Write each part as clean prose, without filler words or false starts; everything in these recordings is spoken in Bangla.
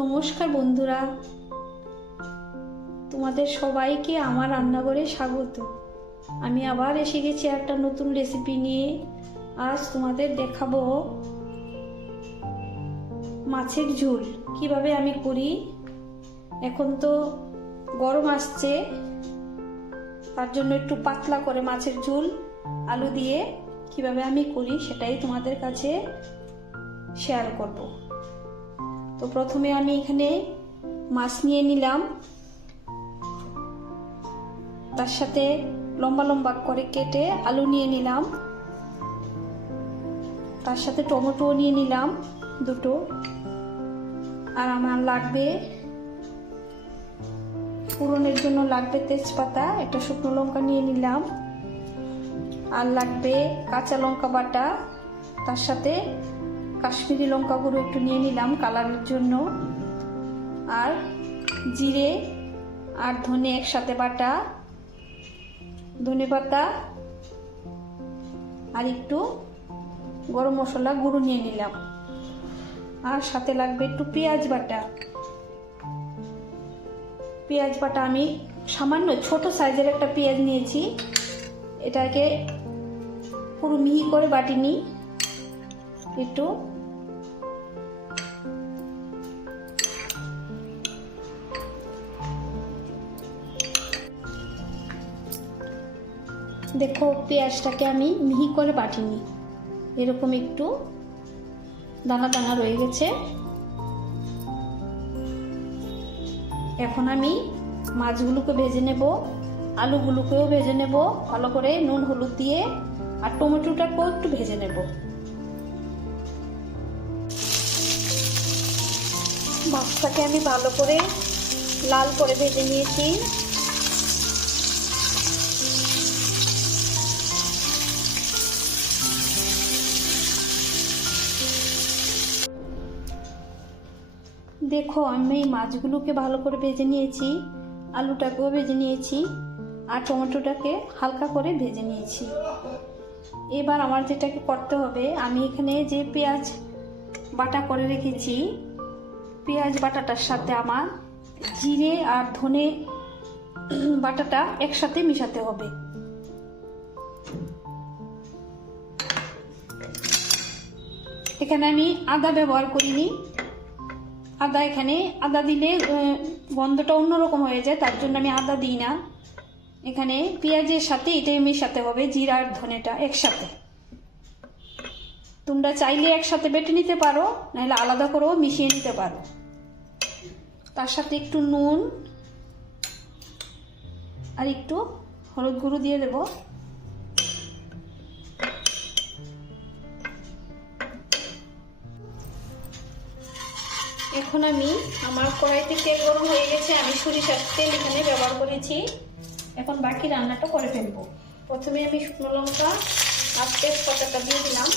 নমস্কার বন্ধুরা, তোমাদের সবাইকে আমার রান্নাঘরে স্বাগত। আমি আবার এসে গেছি একটা নতুন রেসিপি নিয়ে। আজ তোমাদের দেখাবো মাছের ঝোল কিভাবে আমি করি। এখন তো গরম আসছে, তার জন্য একটু পাতলা করে মাছের ঝোল আলু দিয়ে কিভাবে আমি করি সেটাই তোমাদের কাছে শেয়ার করব। তো প্রথমে আমি এখানে মাছ নিয়ে নিলাম, তার সাথে লম্বা লম্বা করে কেটে আলু নিয়ে নিলাম, তার সাথে টমেটো নিয়ে নিলাম দুটো, আর আমার লাগবে ফোড়নের জন্য লাগবে তেজপাতা, একটা শুকনো লঙ্কা নিয়ে নিলাম, আর লাগবে কাঁচা লঙ্কা বাটা, তার সাথে কাশ্মীরি লঙ্কা গুঁড়ো একটু নিয়ে নিলাম কালারের জন্য, আর জিরে আর ধনে একসাথে বাটা, ধনে পাতা আর একটু গরম মশলা গুঁড়ো নিয়ে নিলাম, আর সাথে লাগবে একটু পেঁয়াজ বাটা। পেঁয়াজ বাটা আমি সামান্য ছোট সাইজের একটা পেঁয়াজ নিয়েছি, এটাকে পুরো মিহি করে বাটিনি, একটু দেখো পেঁয়াজটাকে আমি মিহি করে বাটিনি, এরকম একটু দানা দানা রয়ে গেছে। এখন আমি মাছগুলোকে ভেজে নেব, আলুগুলোকেও ভেজে নেব ভালো করে নুন হলুদ দিয়ে, আর টমেটোটাকেও একটু ভেজে নেব। মাছটাকে আমি ভালো করে লাল করে ভেজে নিয়েছি। দেখো আমি মাছগুলোকে ভালো করে ভেজে নিয়েছি, আলুটাকেও ভেজে নিয়েছি, আর টমেটোটাকে হালকা করে ভেজে নিয়েছি। এবার আমার যেটাকে করতে হবে, আমি এখানে যে পেঁয়াজ বাটা করে রেখেছি, পেঁয়াজ বাটাটার সাথে আমার জিরে আর ধনে বাটাটা একসাথে মিশাতে হবে। এখানে আমি আদা ব্যবহার করিনি, এখানে আদা দিলে গন্ধটা অন্যরকম হয়ে যায়, তার জন্য আমি আদা দিই না। এখানে পেঁয়াজের সাথে এটাই মেশাতে হবে, জিরা আর ধনেটা একসাথে। তোমরা চাইলে একসাথে বেটে নিতে পারো, নাহলে আলাদা করেও মিশিয়ে নিতে পারো। তার সাথে একটু নুন আর একটু হলুদ গুঁড়ো দিয়ে দেবো। এখন আমার কড়াইতে তেল গরম হয়ে গেছে, আমি সরিষার তেল এখানে ব্যবহার করেছি। এখন বাকি রান্নাটা করে ফেলবো। প্রথমে আমি শুকনো লঙ্কা আর তেজপাতাটা দিয়ে দিলাম,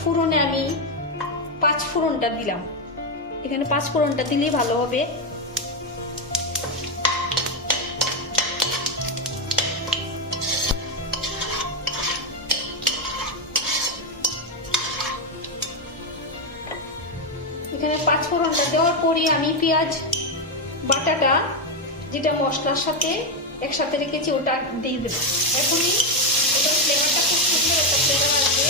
ফোড়নে আমি 5 ফোড়নটা দিলাম, এখানে 5 ফোড়নটা দিলেই ভালো হবে। এখানে 5 ফোড়নটা দেওয়ার পরে আমি পেঁয়াজ বাটাটা যেটা মশলার সাথে একসাথে রেখেছি ওটা দিয়ে দেবো। এখনই ওটার ফ্লেভারটা খুব সুন্দর একটা ফ্লেভার আসবে।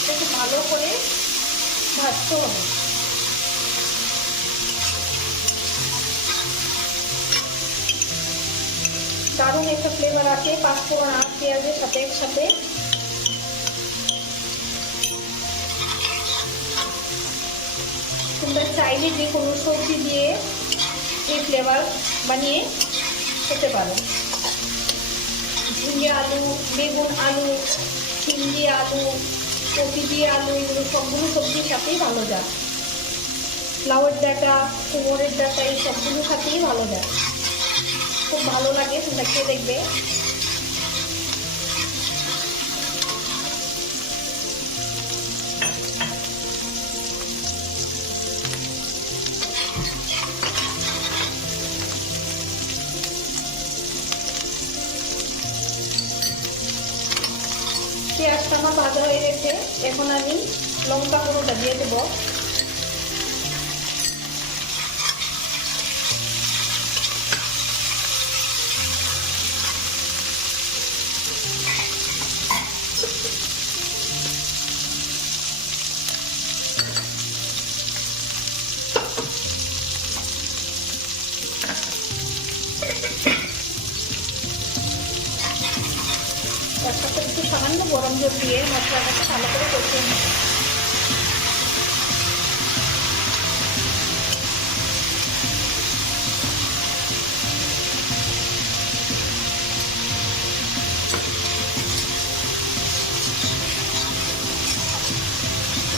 এটাকে ভালো করে ভাজতে হবে। দারুণ একটা ফ্লেভার আসে 5 ফোড়ন আর পেঁয়াজের সাথে একসাথে। তোমরা চাইলে যে কোনো সবজি দিয়ে এই ফ্লেভার বানিয়ে খেতে পারো। ঝিঙে আলু, বেগুন আলু, চিংড়ি আলু, কপি দিয়ে আলু, এগুলো সবগুলো সবজির সাথেই ভালো যায়। লাউয়ের ডাঁটা, কুমড়োর ডাঁটা এই সবগুলো সাথেই ভালো যায়, খুব ভালো লাগে, তোমরা খেয়ে দেখবে। পেঁয়াজটা আমার ভাজা হয়ে গেছে, এখন আমি লঙ্কা গুঁড়োটা দিয়ে দেবো। তার সাথে একটু সামান্য গরম জল দিয়ে মশলাটাকে ভালো করে কষিয়ে নিই।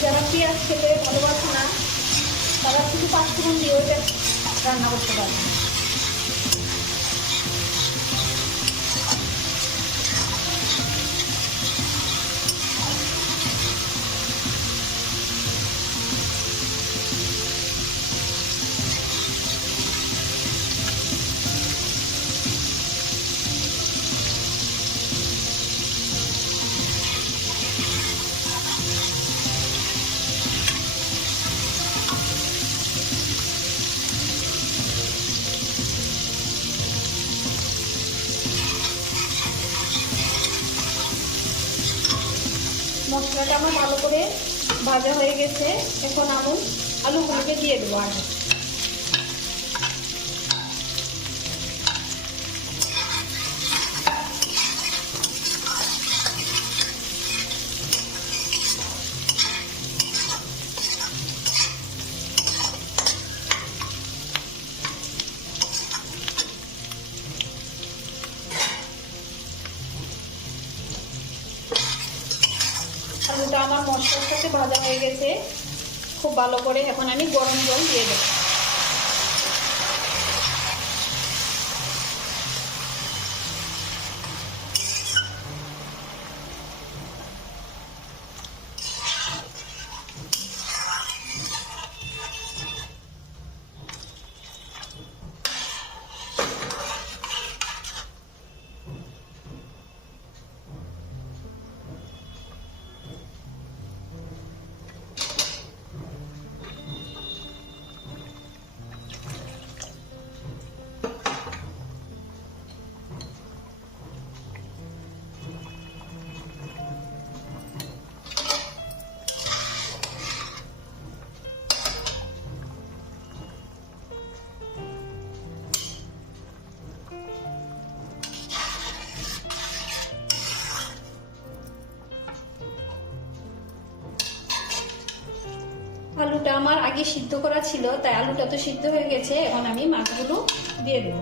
যারা পেঁয়াজ খেতে ভালোবাসে না তারা শুধু পাঁচফোড়ন দিয়েও এটা রান্না করতে পারবে। মশলাটা আমার ভালো করে ভাজা হয়ে গেছে, এখন আমি আলুগুলোকে দিয়ে দেবো। আগে আলুটা আমার মশলার সাথে ভাজা হয়ে গেছে খুব ভালো করে, এখন আমি গরম জল দিয়ে দেবো। আলুটা আমার আগে সিদ্ধ করা ছিল, তাই আলুটা তো সিদ্ধ হয়ে গেছে, এখন আমি মাছগুলো দিয়ে দেবো।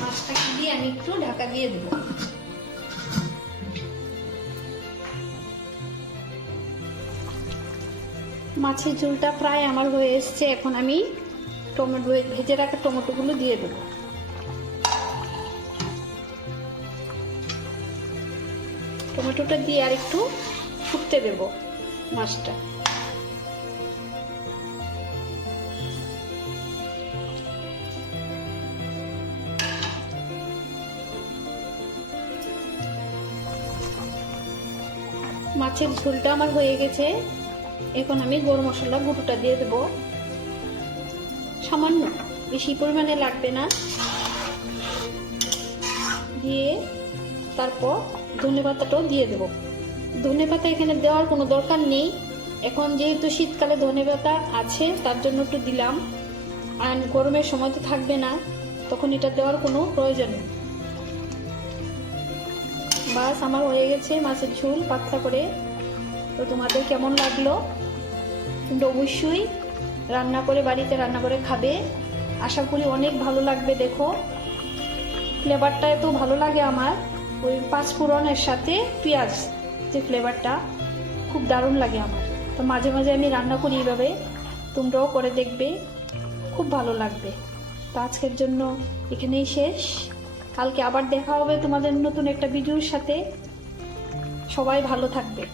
মাছটাকে দিয়ে আমি একটু ঢাকা দিয়ে দেবো। মাছের ঝোলটা প্রায় আমার হয়ে এসছে, এখন আমি টমেটো ভেজে রাখা টমেটোগুলো দিয়ে দেবো। টমেটোটা দিয়ে আর একটু ফুটতে দেব মাছটা। মাছের ঝোলটা আমার হয়ে গেছে, এখন আমি গরম মশলা গুঁড়োটা দিয়ে দেবো, সামান্য, বেশি পরিমাণে লাগবে না। দিয়ে তারপর ধনেপাতাটাও দিয়ে দেবো। ধনেপাতা এখানে দেওয়ার কোনো দরকার নেই, এখন যেহেতু শীতকালে ধনেপাতা আছে তার জন্য একটু দিলাম, আর গরমের সময় তো থাকবে না, তখন এটা দেওয়ার কোনো প্রয়োজন নেই। বাস আমার হয়ে গেছে মাছের ঝোল পাতলা করে। তো তোমাদের কেমন লাগলো কিন্তু অবশ্যই বাড়িতে রান্না করে খাবে। আশা করি অনেক ভালো লাগবে। দেখো ফ্লেভারটা এত ভালো লাগে আমার, ওই পাঁচফোড়নের সাথে পেঁয়াজ যে ফ্লেভারটা খুব দারুণ লাগে আমার। তো মাঝে মাঝে আমি রান্না করি এইভাবে, তোমরাও করে দেখবে, খুব ভালো লাগবে। তো আজকের জন্য এখানেই শেষ। কালকে আবার দেখা হবে তোমাদের নতুন একটা ভিডিওর সাথে। সবাই ভালো থাকবে।